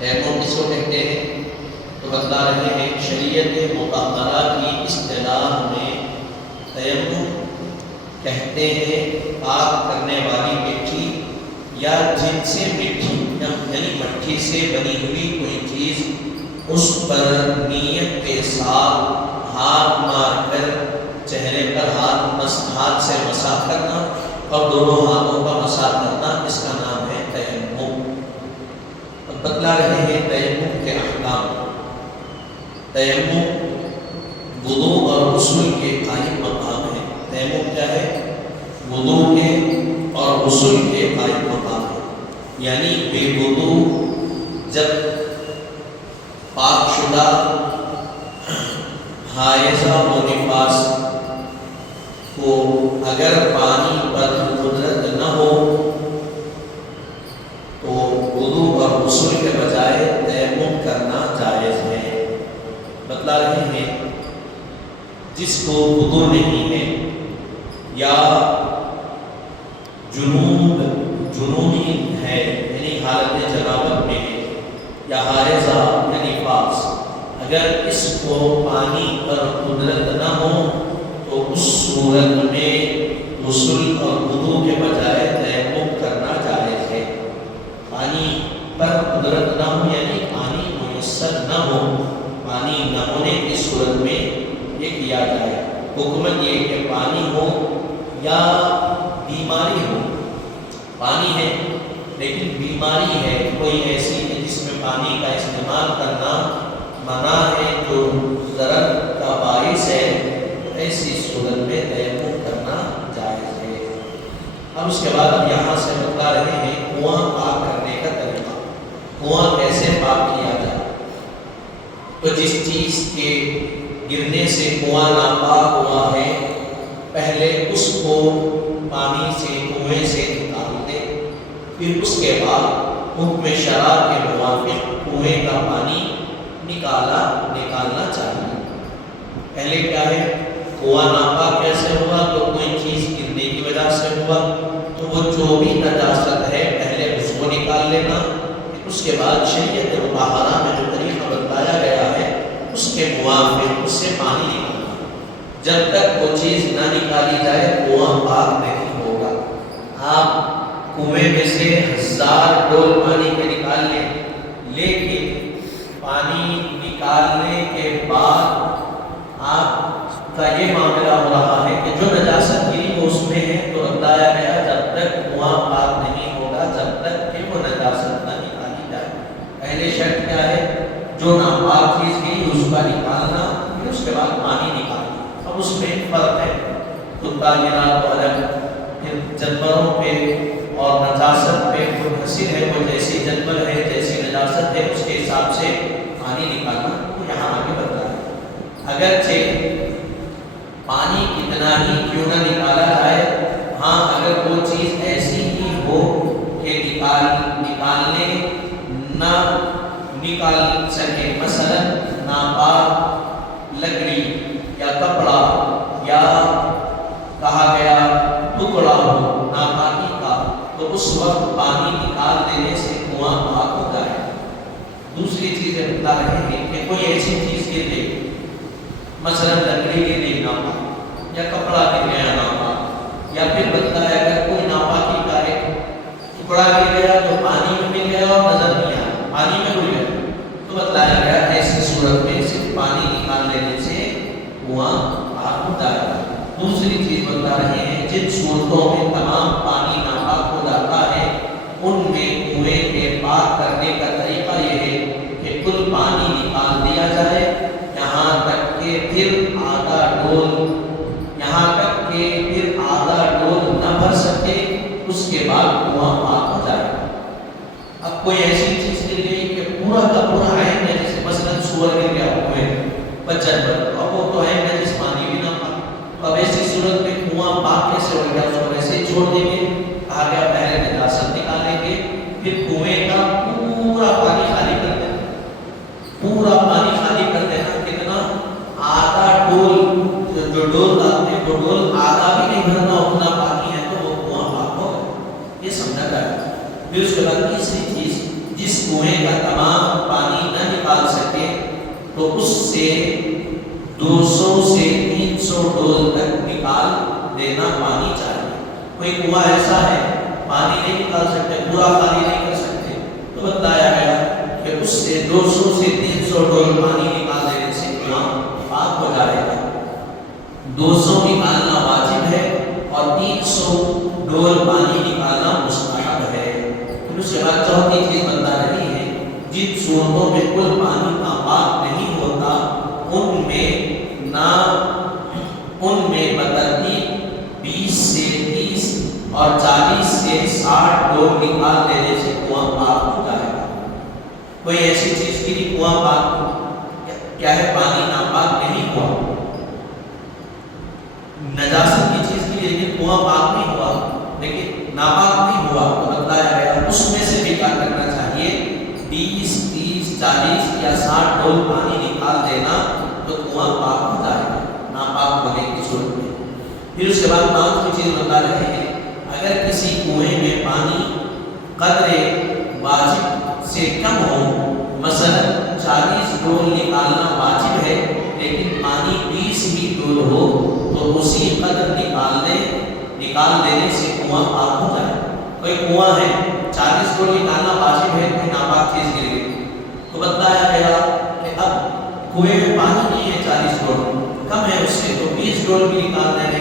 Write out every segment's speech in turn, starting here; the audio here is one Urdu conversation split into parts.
تیمم کس کو کہتے ہیں؟ تو بتلا رہے ہیں شریعت مطہرہ کی اصطلاح میں تیمم کہتے ہیں پاک کرنے والی مٹی یا جن سے مٹی یعنی مٹی سے بنی ہوئی کوئی چیز اس پر نیت کے ساتھ ہاتھ مار کر چہرے پر ہاتھ سے مسح کرنا اور دونوں ہاتھوں کا مسح کرنا، اس کا نام ہے تیمم۔ اب بتلا رہے ہیں تیمم کے احکام۔ تیمم وضو اور غسل کے قائم مقام ہے۔ تیمم کیا ہے؟ وضو کے اور غسل کے قائم مقام ہے، یعنی بے وضو جب پاک شدہ حائضہ و نفاس کو اگر پانی پر قدرت نہ ہو تو وضو اور غسل کے بجائے تیمم کرنا جائز ہے۔ بتلا رہے ہیں جس کو وضو نہیں ہے یا جنونی ہے یعنی حالت جنابت میں ہے یا حائضہ یا نفاس، اگر اس کو پانی پر قدرت نہ ہو تو اس صورت میں غسل اور وضو کے بجائے تیمم کرنا جائز ہے۔ پانی پر قدرت نہ ہو یعنی پانی میسر نہ ہو، پانی نہ ہونے کی صورت میں یہ کیا جائے۔ حکمت یہ کہ پانی ہو یا بیماری ہو، پانی ہے لیکن بیماری ہے کوئی ایسی کہ جس میں پانی کا استعمال کرنا منع ہے، جو ضرر کا باعث ہے، ایسی صورت میں تیمم کرنا جائز ہے۔ اب اس کے بعد اب یہاں سے بتا رہے ہیں کنواں پاک کرنے کا طریقہ۔ کنواں کیسے پاک کیا جائے؟ تو جس چیز کے گرنے سے کنواں ناپاک ہوا ہے پہلے اس کو پانی سے کنویں سے نکال دے، پھر اس کے بعد حکم شرع کے موافق کنویں کا پانی نکالنا چاہیے۔ پہلے کیا ہے؟ کنواں ناپاک کیسے ہوا؟ تو کوئی چیز گرنے کی وجہ سے ہوا، تو وہ جو بھی نجاست ہے پہلے اس کو نکال لینا، اس کے بعد شریعت مطہرہ میں جو طریقہ بتایا گیا ہے اس کے موافق اس سے پانی نکالنا۔ جب تک وہ چیز نہ نکالی جائے کنواں پاک نہیں ہوگا۔ آپ کنویں میں سے 1000 ڈول پانی کے نکال لیں، لیکن پانی نکالنے کے بعد آپ کا یہ معاملہ ہو رہا ہے کہ جو نجاست گری وہ اس میں ہے، تو بتایا گیا جب تک کنواں پاک نہیں ہوگا جب تک کہ وہ نجاست نہ نکالی جائے۔ پہلے شرط کیا ہے؟ جو ناپاک چیز گئی اس کا نکالنا، پھر اس کے بعد پانی نکالنا۔ اب اس میں فرق ہے، کتا گرا تو الگ، پھر جانوروں پہ اور نجاست پہ منحصر ہے، وہ جیسی جانور ہے جیسی نجاست ہے اس کے حساب سے پانی نکالنا وہ یہاں آگے بتا ہے۔ اگرچہ پانی کتنا ہی کیوں نہ نکالا جائے، ہاں اگر وہ چیز ایسی ہی ہو کہ نکالنے نہ نکال سکے، مثلا ناپاک لکڑی یا کپڑا یا کہا گیا ٹکڑا ہو ناپاکی کا، تو اس وقت پانی نکال دینے سے کنواں پاک ہوتا ہے۔ دوسری چیزیں بتا رہے ہیں کہ کوئی ایسی چیز گر گئی، مثلا لکڑی گر گئی ناپاک، یا کپڑا گر گیا ناپاک، یا پھر بتایا اگر کوئی ناپاکی کا ایک ٹکڑا گر گیا جو پانی میں مل گیا اور نظر نہیں آیا، پانی میں گل گیا، تو بتایا گیا ایسی صورت میں صرف پانی نکال لینے سے کنواں پاک ہوتا ہے۔ دوسری چیز بتا رہے ہیں جن صورتوں میں تمام پانی ناپاک ہو جاتا ہے ان میں کنویں کے پاک کرنے کا طریقہ یہ ہے کہ کل پانی نکال دیا جائے، یہاں تک کہ پھر آدھا ڈول نہ بھر سکے، اس کے بعد کنواں پاک ہو جائے۔ اب کوئی ایسی چیز گر گئی کہ پورا کا پورا عین ہے، جیسے مثلا سور گر گیا کنویں بچن پر، اور وہ تو عین ہے جس پانی بھی نہ پاک، اب ایسی صورت میں کنواں پاک کیسے ہو گیا؟ اس کو ایسے ہی چھوڑ دیں گے، کہا گیا پہلے نجاست نکالیں گے، پھر کنویں کا پورا پانی خالی کر دینا، پورا پانی خالی کر دینا۔ کتنا؟ آدھا ڈول، جو ڈول آتے ہیں وہ ڈول آدھا بھی نہیں بھرنا، اتنا پانی ہے تو وہ کنواں پاک ہوگا۔ یہ سمجھا جائے۔ پھر اس کے بعد تیسری چیز، جس کنویں کا تمام تو اس سے 200 سے 300 ڈول تک نکال دینا پانی چاہیے۔ کوئی کنواں ایسا ہے پانی نہیں نکال سکتے، پورا خالی نہیں کر سکتے، تو بتایا گیا کہ اس سے 200 سے 300 ڈول پانی نکال دینے سے کنواں پاک ہو جائے گا۔ 200 نکالنا واجب ہے اور 300 ڈول پانی نکالنا مستحب ہے۔ پھر اس کے بعد چوتھی چیز بتا رہی ہے، جن صورتوں میں کل پانی ناپاک نہیں ہوتا ان میں بترتیب 20 سے 30 اور 40 سے 60 ڈول نکال دینے سے کنواں پاک ہو جائے گا۔ کوئی ایسی چیز کے لیے کنواں پاک کیا ہے، پانی ناپاک نہیں ہوا، نجاست کی چیز کے لیے لیکن کنواں پاک نہیں ہوا، لیکن ناپاک نہیں ہوا، تو بتایا گیا اس میں سے بھی کیا کرنا چاہیے، 20 30 40 یا 60 ڈول پانی نکال دینا تو کنواں پاک ہو جائے گا ناپاک ہونے کی صورت میں۔ پھر اس کے بعد پانچویں چیز بتا رہے ہیں، اگر کسی کنویں میں پانی قدر واجب سے کم ہو، مثلا 40 ڈول نکالنا واجب ہے لیکن پانی 20 ہی ڈول ہو، تو اسی قدر نکال دینے سے کنواں پاک ہو جائے۔ کوئی کنواں ہے 40 ڈول نکالنا واجب ہے، کوئی ناپاک چیز گر گئی، تو بتایا گیا کہ اب کنویں میں پانی نہیں ہے 40 ڈول، کم ہے اس سے، تو 20 ڈول بھی نکال دینے،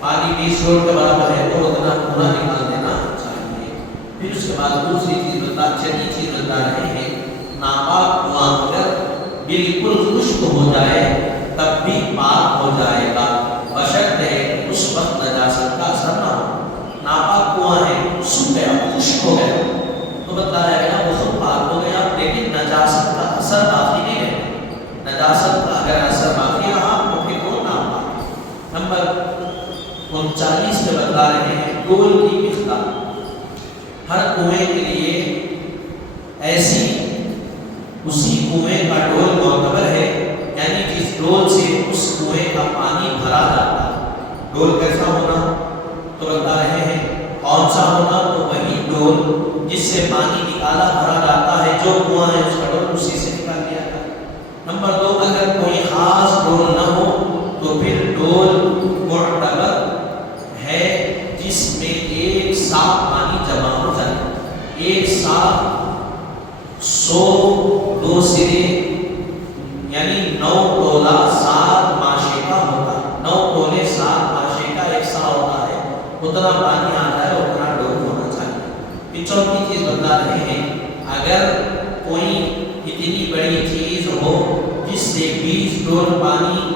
پانی 20 ڈول کے برابر ہے تو اتنا پورا نکال دینا چاہیے۔ پھر اس کے بعد دوسری چیز چھٹی چیز بتا رہے ہیں، ناپاک کنواں اگر بالکل خشک ہو جائے تب بھی پاک ہو جائے گا، بشرط ہے اس وقت نجاست کا اثر نہ ہو۔ ناپاک کنواں ہے، سوکھ گیا، خشک ہو گیا، تو بتایا گیا وہ خود پاک ہو گیا لیکن نجاست کا اثر باقی نہیں رہے، نجاست کا اگر اثر باقی رہا تو پھر وہ ناپاک۔ نمبر 39 پہ بتا رہے ہیں ڈول کی مقدار۔ ہر کنویں کے لیے ایسی اسی کنویں کا ڈول معتبر ہے، یعنی جس ڈول سے اس کنویں کا پانی بھرا جاتا ہے۔ ڈول کیسا ہونا، تو بتا رہے ہیں کون سا ہونا، تو وہی ڈول جس سے پانی نکالا بھرا جاتا ہے، جو کنواں ہے اس کا ڈول اسی سے نکال لیا جاتا ہے۔ نمبر 2، اگر کوئی خاص ڈول نہ ہو تو پھر ڈول معتبر ہے جس میں ایک صاف پانی جمع ہو جائے، ایک صاف 100 دو سرے یعنی 9 تولہ 7 ماشے کا ہوتا ہے، 9 تولے 7 ماشے کا ایک سا ہوتا ہے، اتنا پانی آتا ہے، اتنا ڈول ہونا چاہیے۔ پھر چوتھی چیز بتا رہے ہیں، اگر کوئی اتنی بڑی چیز ہو جس سے 20 ڈول پانی،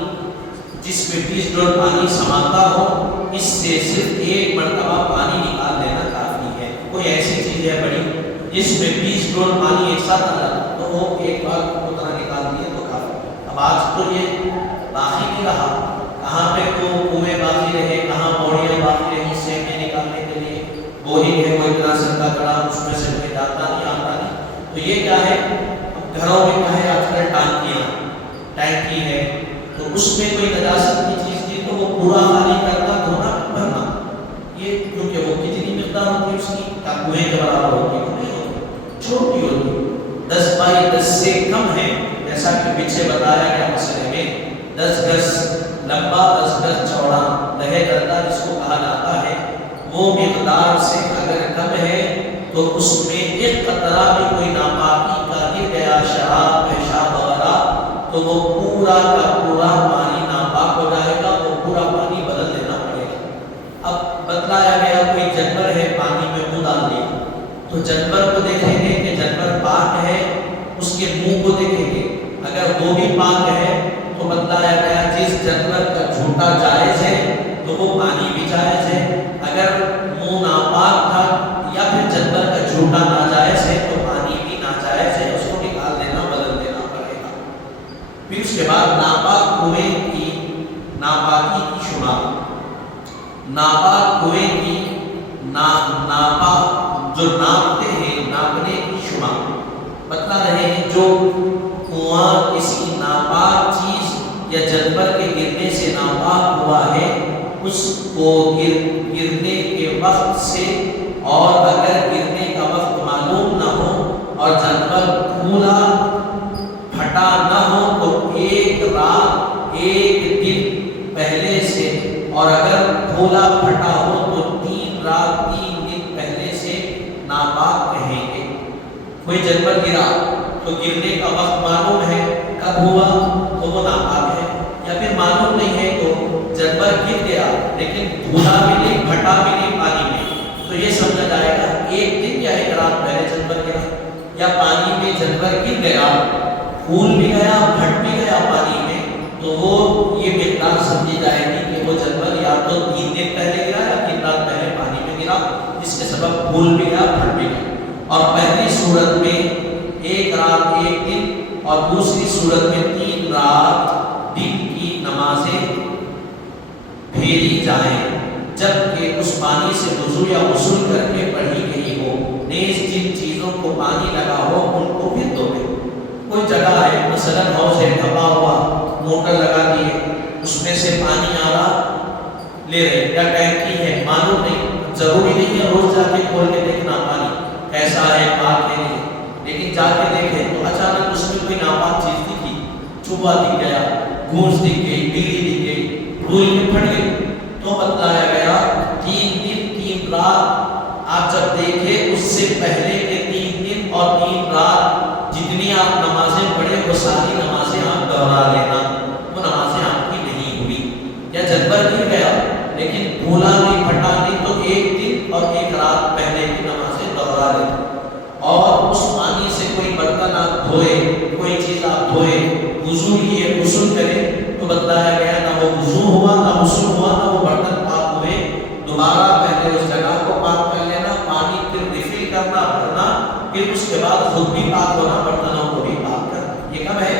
جس میں 20 ڈول پانی سماتا ہو، اس سے صرف ایک مرتبہ پانی نکال دینا کافی ہے۔ کوئی ایسی چیز ہے بڑی جس میں 20 ڈول پانی ایک ساتھ آ جاتا تو وہ ایک بار اتنا نکال دیے تو کافی۔ اب آج تو یہ باقی نہیں رہا، کہاں پہ تو کنویں باقی رہے، کہاں پوڑیاں باقی رہی سے میں نکالنے کے لیے، بورنگ ہے وہ اتنا سنکا کڑا، اس میں سے کوئی جاتا نہیں آتا نہیں، تو یہ کیا ہے، گھروں میں کیا ہے آج کل ٹینکی ہے، تو اس میں کوئی نجاست کی چیز تھی تو وہ پورا خالی کرنا، دھونا، بھرنا، یہ کیونکہ وہ کتنی مقدار ہوتی ہے اس کی، کیا کنویں کے برابر ہوتی ہے، نہیں ہوتی، چھوٹی ہوتی، 10 بائی 10 سے کم ہے، جیسا کہ پیچھے بتایا گیا مسئلے میں 10 گز لمبا 10 گز چوڑا لہے کرتا جس کو کہا جاتا ہے، وہ مقدار سے اگر کم ہے تو اس میں ایک قطرہ بھی کوئی ناپاکی کا گر گیا، شراب پیشاب وغیرہ، تو وہ پورا کا پورا پانی ناپاک ہو جائے گا، وہ پورا پانی بدل دینا پڑے گا۔ اب بتلایا گیا کوئی جانور ہے پانی میں منہ ڈال دیا، تو جانور کو دیکھیں گے کہ جانور پاک ہے، اس کے منہ کو دیکھیں گے، اگر وہ بھی پاک ہے تو بتلایا گیا جس جانور کا جھوٹا جائز ہے تو وہ پانی بھی جائز ہے، اگر منہ ناپاک تھا یا پھر جانور کا جھوٹا ناجائز ہے تو پانی بھی ناجائز ہے، اس کو نکال دینا، بدل دینا پڑے گا۔ پھر اس کے بعد ناپاک کنویں کی ناپاکی کی شمار، ناپاک کنویں کی ناپاک جو ناپتے ہیں، ناپنے کی شمار بتلا رہے ہیں، جو کنواں کسی ناپاک چیز یا جانور کے گرنے سے ناپاک ہوا ہے، اس کو گرنے کے وقت سے، اور اگر گرنے کا وقت معلوم نہ ہو اور جانور کھولا پھٹا نہ ہو تو پھولا پھٹا ہو تو 3 رات 3 دن پہلے سے ناپاک کہیں گے۔ کوئی جانور گرا تو گرنے کا وقت معلوم ہے کب ہوا تو وہ ناپاک ہے، یا پھر معلوم نہیں ہے تو جانور گر گیا لیکن دھولا بھی نہیں پھٹا بھی نہیں پانی میں، تو یہ سمجھا جائے گا 1 دن یا 1 رات پہلے جانور گرا، یا پانی میں جانور گر گیا، پھول بھی گیا پھٹ بھی گیا پانی میں، تو وہ یہ مقدار سمجھی جائے گی کہ وہ جانور یا تو 3 دن پہلے گرا یا 3 رات پہلے پانی میں گرا، جس کے سبب پھول بھی گیا پھٹ بھی گیا۔ اور پہلی صورت میں 1 رات 1 دن اور دوسری صورت میں 3 رات دن کی نمازیں پھیری جائیں، جبکہ اس پانی سے وضو یا غسل کر کے پڑھی گئی ہو، نیز جن چیزوں کو پانی لگا ہو ان کو پھر دھو لے۔ کوئی جگہ ہے مثلا حوض ہے ڈھپا ہوا، موٹر لگا دیے، اس میں سے پانی آ رہا لے رہے، یا ٹینکی ہے معلوم نہیں، ضروری نہیں ہے روز جا کے کھول کے دیکھنا پانی کیسا ہے پاک ہے نہیں، لیکن جا کے دیکھیں تو اچانک اس میں کوئی ناپاک چیز دکھی، چوہا دکھ گیا، گھونس دکھ گئی، بلی دکھ گئی، دھوئی میں پھٹ گئی، تو بتلایا گیا 3 دن 3 رات آپ جب دیکھیں اس سے پہلے کے 3 دن اور 3 رات جتنی آپ نمازیں پڑھے وہ ساری نمازیں آپ دوہرا لینا، وہ نمازیں آپ کی نہیں ہوئی۔ یا جانور گر گیا لیکن بھولا نہیں پھٹا نہیں تو 1 دن اور 1 رات پہلے کی نمازیں دوہرا لینا، اور اس پانی سے کوئی برتن آپ دھوئے، کوئی چیز آپ دھوئے، وضو لیے غسل کرے، تو بتلایا گیا نہ وہ وضو ہوا نہ غسل ہوا نہ وہ برتن پاک ہوئے، دوبارہ پہلے اس جگہ کو پاک کر لینا، پانی پھر ریفل کرنا بھرنا، پھر اس کے بعد خود بھی پاک ہونا، برتنوں کو بھی پاک کرنا۔ یہ کب ہے؟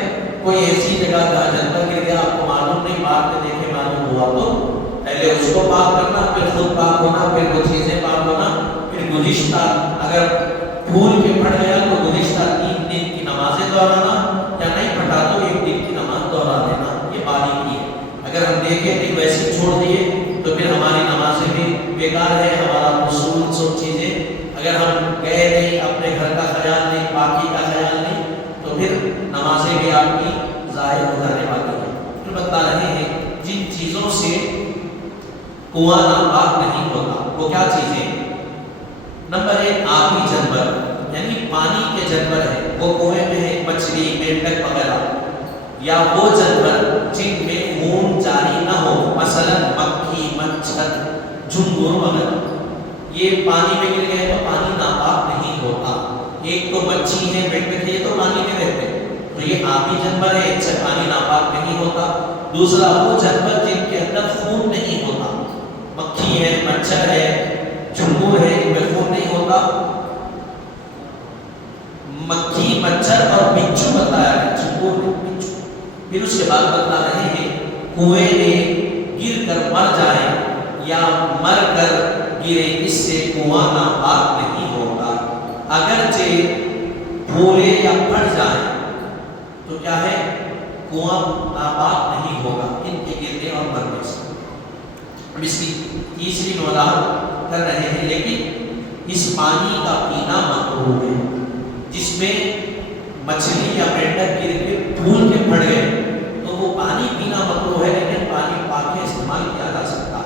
کوئی ایسی جگہ جہاں جانور گر گیا آپ کو معلوم نہیں، باہر کے دیکھے معلوم ہوا تو پہلے اس کو پاک کرنا، پھر خود پاک ہونا، پھر وہ چیزیں پاک ہونا، پھر گزشتہ اگر پھول کے پھٹ گیا تو گزشتہ 3 دن کی نمازیں دوہرانا، یا نہیں پھٹا تو 1 دن کی نماز دوہرا دینا، یہ باریکی ہے۔ اگر ہم دیکھیں کہ ویسے چھوڑ دیے تو پھر ہماری نمازیں بھی بیکار ہے، ہمارا اصول سب چیزیں، اگر ہم گئے نہیں، اپنے گھر کا خیال نہیں، پاکی کا خیال نہیں، تو پھر نمازیں بھی آپ کی ضائع ہو جانے والی ہیں۔ پھر بتا رہے ہیں جن چیزوں سے کنواں ناپاک نہیں ہوتا، وہ کیا چیزیں؟ نمبر 1 آبی جانور، یعنی پانی کے جانور ہیں، وہ کنویں میں ہے، مچھلی، مینڈک وغیرہ، یا وہ جانور جن میں خون جاری نہ ہو، مثلا مکھی، مچھر، جھنگور وغیرہ، یہ پانی میں گر گئے تو پانی ناپاک نہیں ہوتا۔ ایک تو مچھی ہے، مینڈک ہے، یہ تو پانی میں رہتے ہیں، تو یہ آبی جانور ہے، ان سے پانی ناپاک نہیں ہوتا۔ دوسرا وہ جانور جن کے اندر خون نہیں ہوتا، مکھی ہے، مچھر ہے، جھنگور ہے، ان میں خون نہیں ہوتا۔ مکھی، مچھر اور بچھو بتایا ہے، جھنگور نہیں، بچھو۔ پھر اس کے بعد بتا رہے ہیں کنویں میں گر کر مر جائے یا مر کر گرے، اس سے کنواں ناپاک نہیں ہوتا، اگرچہ پھولے یا پھٹ جائے تو کیا ہے؟ کنواں ناپاک نہیں ہوگا ان کے گرنے اور مرنے سے۔ اب اس کی تیسری وضاحت کر رہے ہیں، لیکن اس پانی کا پینا مکروہ ہے، جس میں مچھلی یا مینڈک گر کے پھول کے پھٹ گئے تو وہ پانی پینا مکروہ ہے، لیکن پانی پاک ہے، استعمال کیا جا سکتا۔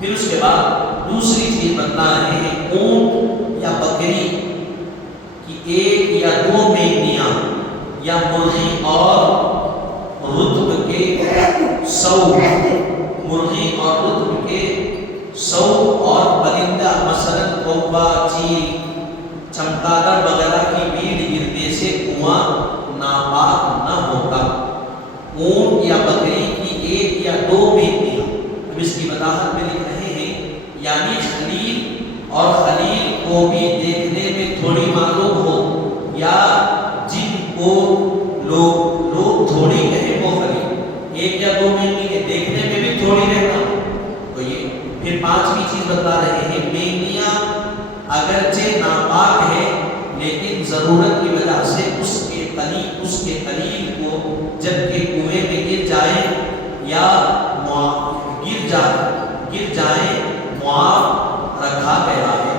پھر اس کے بعد دوسری چیز بتا رہے ہیں، اونٹ یا بکری کی 1 یا 2 مینگنیاں یا مرغی اور رطب کے 100 مرغی اور رطب کے 100 اور پرندہ مثلا کوبا، چیل، چمگادڑ وغیرہ کی بھیڑ گرنے سے کنواں ناپاک نہ ہوتا۔ اونٹ یا بکری کی 1 یا 2 مینگنیاں، اب اس کی وضاحت میں لکھ رہے ہیں، یعنی خلیل اور خلیل کو بھی دیکھنے میں تھوڑی معلوم ہو، یا جن کو لوگ تھوڑی کہیں وہ خلیل، 1 یا 2 مینگنی کے دیکھنے میں بھی تھوڑی رہنا ہو تو یہ۔ پھر 5ویں چیز بتا رہے ہیں، مینگنیاں اگرچہ ناپاک ہے لیکن ضرورت کی وجہ سے اس کے قلیل کو جب کہ کنویں میں گر جائے یا گر جائیں معاف رکھا گیا ہے۔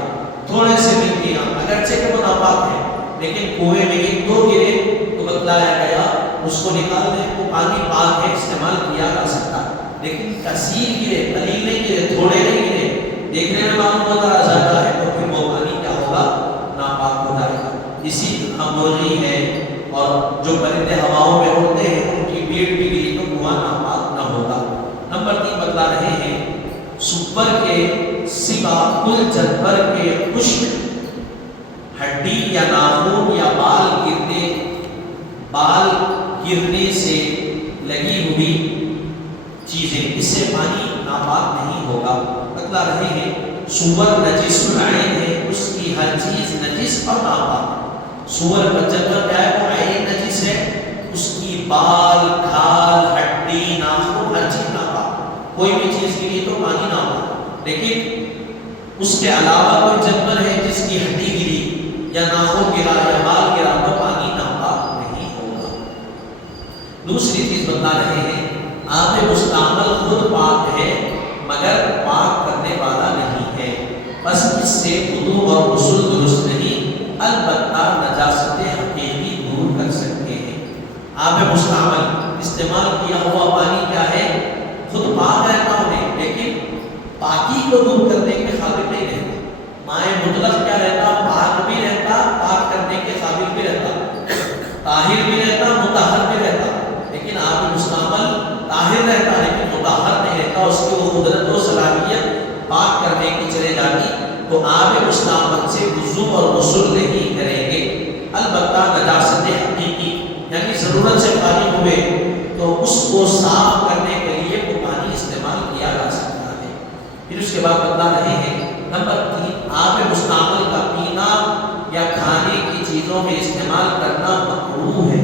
تھوڑے سے مینگنیاں اگرچہ کہ وہ ناپاک ہے لیکن کنویں میں 1 2 گرے تو بتلایا گیا اس کو نکال دیں، وہ پانی پاک ہے، استعمال کیا جا سکتا۔ لیکن کثیر گرے، قلیل نہیں گرے، تھوڑے نہیں گرے، دیکھنے میں معلوم ہوتا ہے زیادہ ہے، تو پھر وہ پانی کیا ہوگا؟ ناپاک ہو جائے گا۔ اسی طرح مرغی ہے اور جو پرندے ہواؤں میں اڑتے ہیں ان کی بھیڑ بھی گری تو کنواں ناپاک نہ ہوگا۔ نمبر 3 بتلا رہے ہیں سور کے سوا کل جانور کے خشک ہڈی یا ناخن یا بال گرنے سے لگی ہوئی چیزیں، اس سے پانی ناپاک نہیں ہوگا۔ بتلا رہے ہیں سور نجس العین ہے، اس کی ہر چیز نجس اور ناپاک۔ سور کا جانور کیا ہے؟ وہ عین نجس ہے، اس کی بال، کھال، ہڈی، ناخن ہر چیز ناپاک، کوئی بھی چیز گری تو پانی ناپاک۔ لیکن اس کے علاوہ کوئی جانور ہے جس کی ہڈی گری یا ناخن گرا یا بال گرا تو پانی ناپاک نہیں ہوگا۔ دوسری چیز بتا رہے ہیں آب مستعمل خود پاک ہے مگر پاک کرنے والا نہیں ہے، بس اس سے وضو اور غسل درست نہیں، البتہ نجاست حقیقی دور کر سکتے ہیں۔ آب مستعمل استعمال کیا ہوا پانی کیا ہے؟ خود پاک رہتا انہیں، لیکن پاکی کو دور کرنے کے قابل نہیں رہتا۔ مائع مطلق کیا رہتا؟ پاک بھی رہتا، پاک کرنے کے قابل بھی رہتا، طاہر بھی رہتا، مطہر بھی رہتا۔ لیکن آب مستعمل طاہر رہتا لیکن مطہر نہیں رہتا، اس کی وہ قدرت و صلاحیت پاک کرنے کی چلے جاتی، تو آب مستعمل سے وضو اور غسل نہیں کریں گے، البتہ نجاست حقیقی یعنی ضرورت سے پانی ہوئے تو اس کو صاف کرنے کے لیے وہ پانی استعمال کیا جا سکتا ہے۔ پھر اس کے بعد بتا رہے ہیں نمبر 3 آب مستعمل کا پینا یا کھانے کی چیزوں میں استعمال کرنا مکروہ ہے۔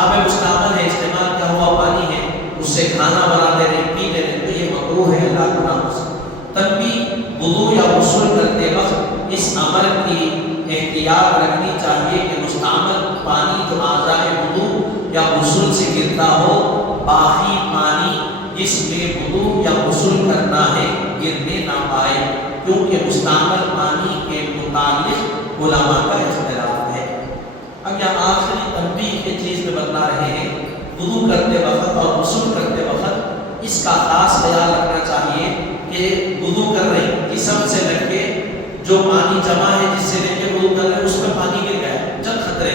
آب مستعمل ہے، استعمال کیا ہوا پانی ہے، اس سے کھانا بنا دے رہے، پی لے رہے تو یہ مکروہ ہے اللہ کے نام سے۔ تنبیہ وضو یا غسل کرتے وقت اس امر کی احتیاط رکھنی چاہیے کہ مستعمل پانی جو اعضاء وضو یا غسل سے گرتا ہو، باقی پانی جس میں وضو یا غسل کرنا ہے گرنے نہ پائے، کیونکہ مستعمل پانی کے متعلق علماء کا اختلاف ہے۔ اب یہاں آخری تنبیہ کی چیز میں بتلا رہے ہیں وضو کرتے وقت اور غسل کرتے وقت اس کا خاص خیال رکھنا چاہیے کہ وضو کر رہے جسم سے لگ کے جو پانی جمع ہے جس سے لے کے وضو کر رہے اس میں پانی گر گیا چند خطرے،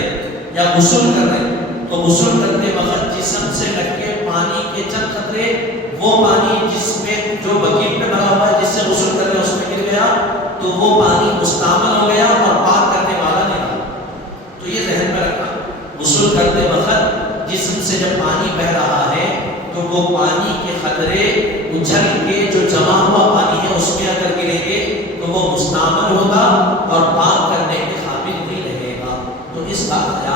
یا غسل کر رہے تو غسل کرتے وقت جسم سے لگ کے پانی کے چند خطرے، وہ پانی جس میں جو بکیٹ میں بھرا ہوا ہے جس سے غسل کر رہے اس میں گر گیا تو وہ پانی مستعمل ہو گیا اور پاک کرنے والا نہیں رہا۔ تو یہ ذہن میں رکھنا، غسل کرتے وقت جسم سے جب پانی بہ رہا ہے تو وہ پانی کے خطرے اچھل کے جو جمع ہوا پانی ہے اس میں اگر گریں گے تو وہ مستعمل ہوگا اور پاک کرنے کے قابل نہیں رہے گا، تو اس کا خیال